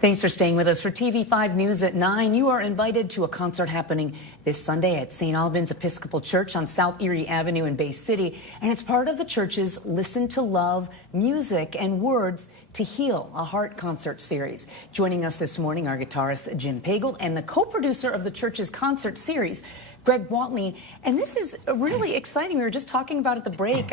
Thanks for staying with us. For TV5 News at 9, you are invited to a concert happening this Sunday at St. Alban's Episcopal Church on South Erie Avenue in Bay City. And it's part of the church's Listen to Love, Music and Words to Heal, a heart concert series. Joining us this morning, our guitarist Jim Pagel and the co-producer of the church's concert series, Greg Watley. And this is really exciting. We were just talking about at the break.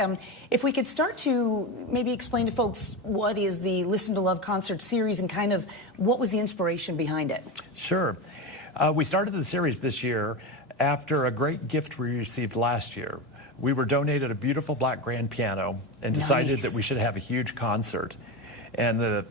If we could start to maybe explain to folks what is the Listen to Love concert series and kind of what was the inspiration behind it? Sure. We started the series this year after a great gift we received last year. We were donated a beautiful black grand piano and decided that we should have a huge concert. And the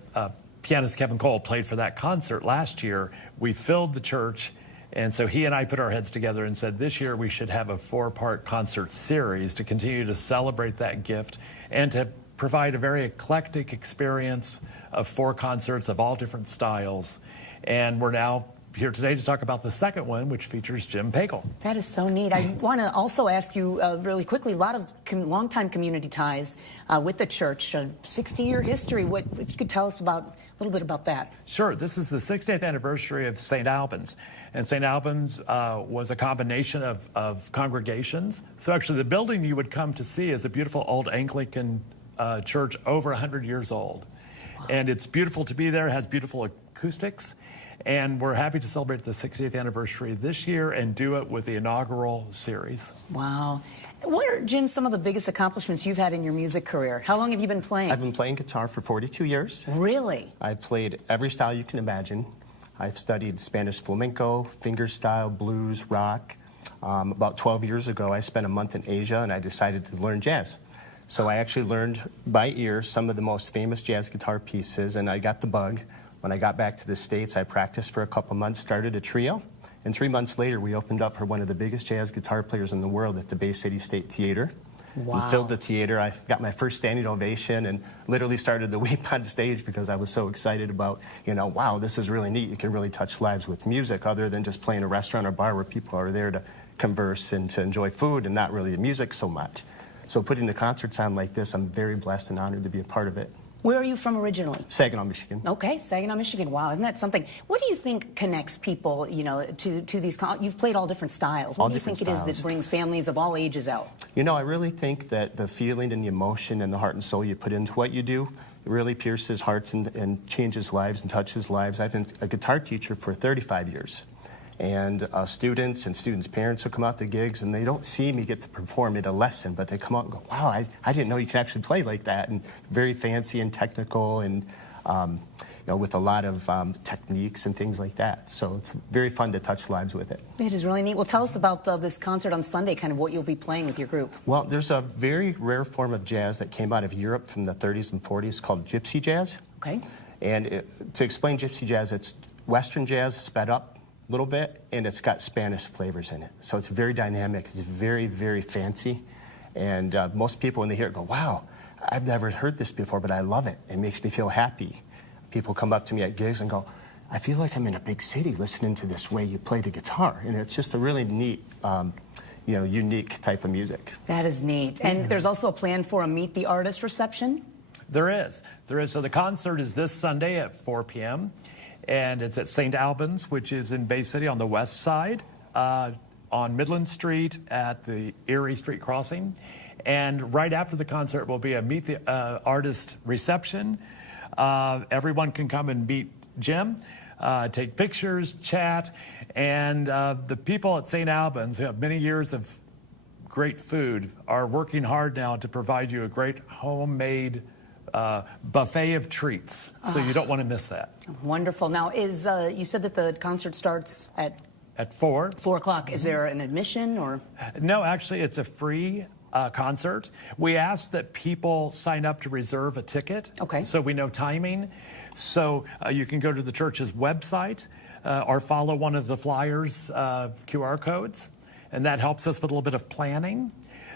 pianist Kevin Cole played for that concert last year. We filled the church. And so he and I put our heads together and said this year we should have a 4-part concert series to continue to celebrate that gift and to provide a very eclectic experience of 4 concerts of all different styles. And we're now here today to talk about the second one, which features Jim Pagel. That is so neat. I want to also ask you really quickly, a lot of long-time community ties with the church, 60-year history. What, if you could tell us a little bit about that? Sure. This is the 60th anniversary of St. Albans. And St. Albans was a combination of congregations. So actually the building you would come to see is a beautiful old Anglican church over 100 years old. Wow. And it's beautiful to be there. It has beautiful acoustics. And we're happy to celebrate the 60th anniversary this year and do it with the inaugural series. Wow. What are, Jim, some of the biggest accomplishments you've had in your music career? How long have you been playing? I've been playing guitar for 42 years. Really? I've played every style you can imagine. I've studied Spanish flamenco, fingerstyle, blues, rock. About 12 years ago, I spent a month in Asia and I decided to learn jazz. So I actually learned by ear some of the most famous jazz guitar pieces, and I got the bug. When I got back to the States, I practiced for a couple months, started a trio, and 3 months later, we opened up for one of the biggest jazz guitar players in the world at the Bay City State Theater. Wow. We filled the theater. I got my first standing ovation and literally started to weep on stage because I was so excited about, wow, this is really neat. You can really touch lives with music other than just playing a restaurant or bar where people are there to converse and to enjoy food and not really the music so much. So putting the concerts on like this, I'm very blessed and honored to be a part of it. Where are you from originally? Saginaw, Michigan. Okay, Saginaw, Michigan. Wow, isn't that something? What do you think connects people, to these? You've played all different styles. What do you think it is that brings families of all ages out? I really think that the feeling and the emotion and the heart and soul you put into what you do, it really pierces hearts and changes lives and touches lives. I've been a guitar teacher for 35 years. And students and students' parents will come out to gigs and they don't see me get to perform at a lesson, but they come out and go, wow, I didn't know you could actually play like that, and very fancy and technical and with a lot of techniques and things like that. So it's very fun to touch lives with it. It is really neat. Well, tell us about this concert on Sunday, kind of what you'll be playing with your group. Well, there's a very rare form of jazz that came out of Europe from the 30s and 40s called gypsy jazz. Okay. And to explain gypsy jazz, it's Western jazz sped up a little bit, and it's got Spanish flavors in it. So it's very dynamic, it's very, very fancy. And most people, when they hear it, go, wow, I've never heard this before, but I love it. It makes me feel happy. People come up to me at gigs and go, I feel like I'm in a big city listening to this way you play the guitar. And it's just a really neat, unique type of music. That is neat. And there's also a plan for a Meet the Artist reception? There is. So the concert is this Sunday at 4 p.m. And it's at St. Albans, which is in Bay City on the west side, on Midland Street at the Erie Street crossing. And right after the concert will be a Meet the Artist reception. Everyone can come and meet Jim, take pictures, chat, and the people at St. Albans, who have many years of great food, are working hard now to provide you a great homemade buffet of treats, so you don't want to miss that. Wonderful. Now, you said that the concert starts at 4. 4 o'clock. Is there an admission or? No, actually, it's a free concert. We ask that people sign up to reserve a ticket, so we know timing. So you can go to the church's website or follow one of the flyers' QR codes, and that helps us with a little bit of planning.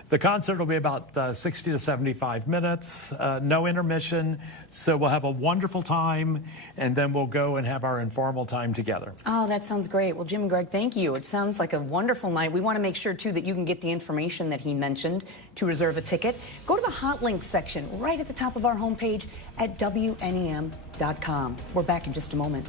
The concert will be about 60 to 75 minutes, no intermission. So we'll have a wonderful time, and then we'll go and have our informal time together. Oh, that sounds great. Well, Jim and Greg, thank you. It sounds like a wonderful night. We want to make sure, too, that you can get the information that he mentioned to reserve a ticket. Go to the hot links section right at the top of our homepage at WNEM.com. We're back in just a moment.